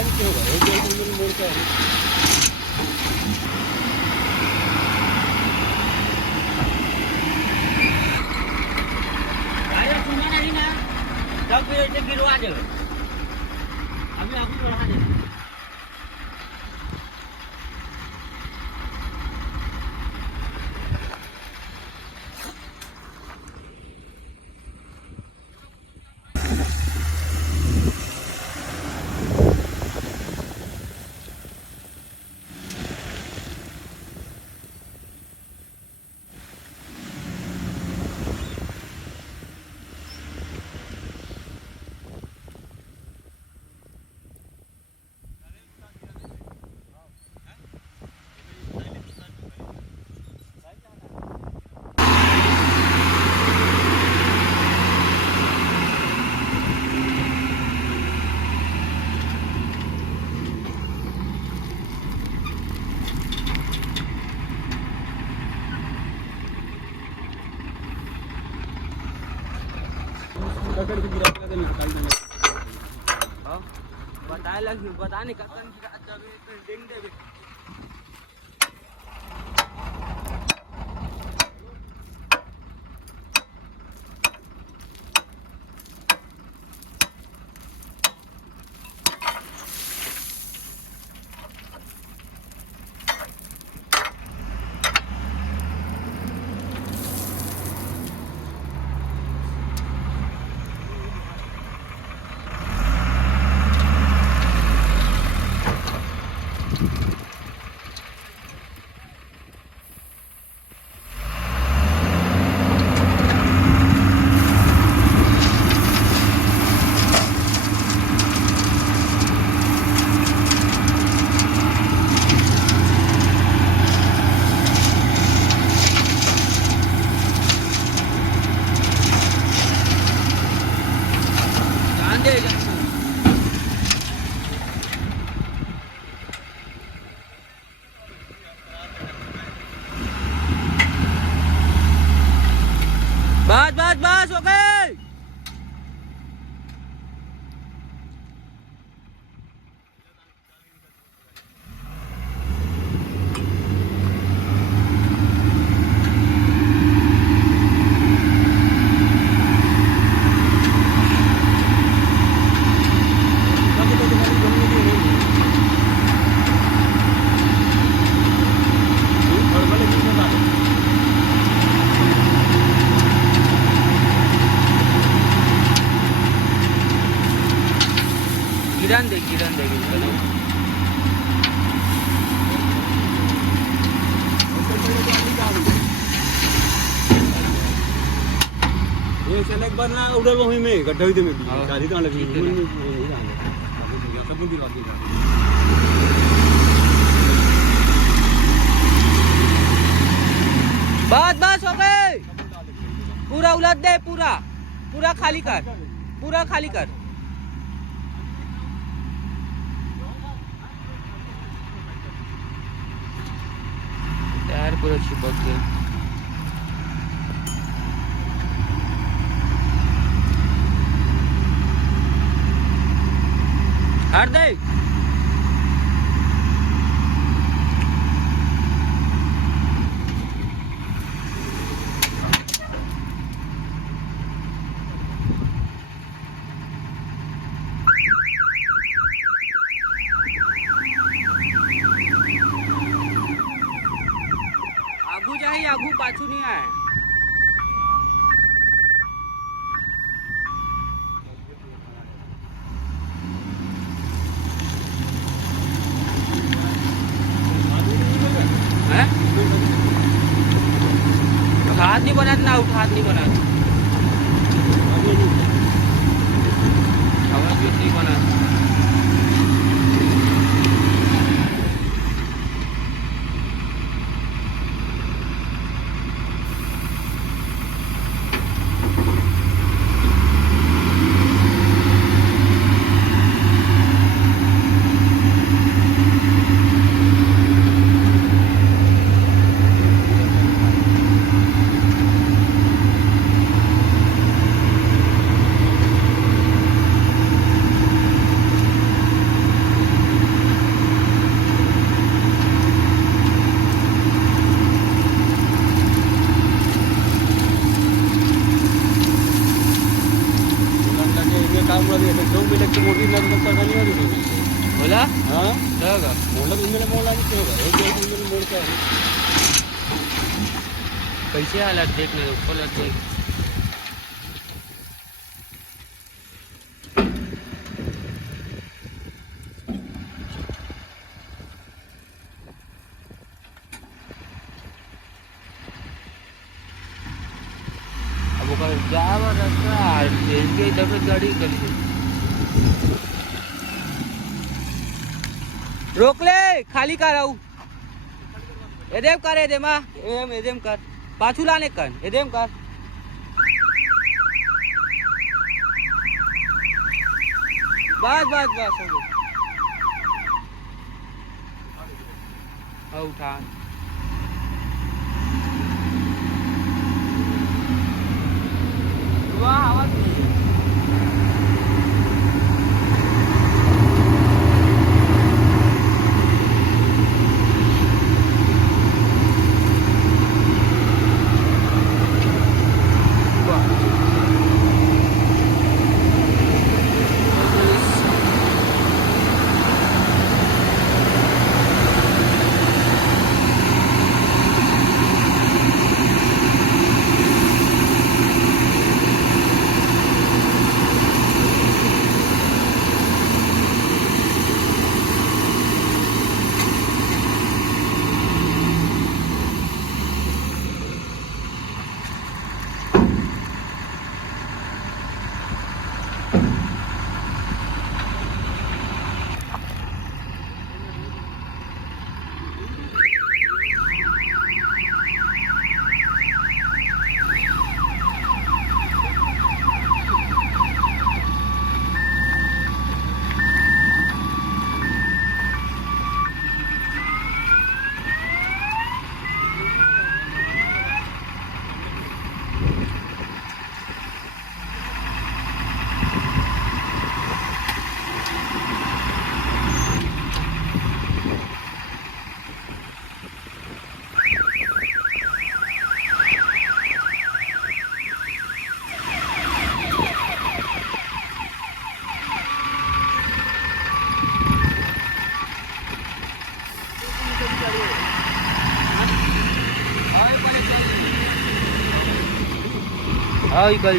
गाड़ी क्यों होगा एक जल्दी मोड़ के अरे सुना नहीं ना जब फिर ऐसे गिरवा दे अभी अभी बढ़ा दे पकड़ के गिरा के निकाल देंगे हां बताए लग बताने का तन की जब देंग दे बस हो गए गिरन दे ये चले एक बार ना उधर वहीं में गड्ढा ही में शादी तो लगी नहीं सब दिला दिया बस हो गए पूरा उलट दे पूरा खाली कर टायर पूरा चिपक गया हट दे आगू पाछू नहीं आए हाथ नहीं बना ना हाथ नहीं बना आवाज भी नहीं बना सगळ्यांनी वाढू दे. बोला हा हो का मोडला तुम्ही मोडला आणि ते बघा. एक दिवस तुम्ही मोडचं आहे. पैसे आला देख नाही ऊपर देख अब ओकर जावा रास्ता रेलवे दफे गाड़ी कर रोक ले खाली कर आऊ एदेम कर एदेमा एदेम कर पाछू लाने कर एदेम कर बस बस बस हो गया उठा वाह आवाज नहीं है हाँ कल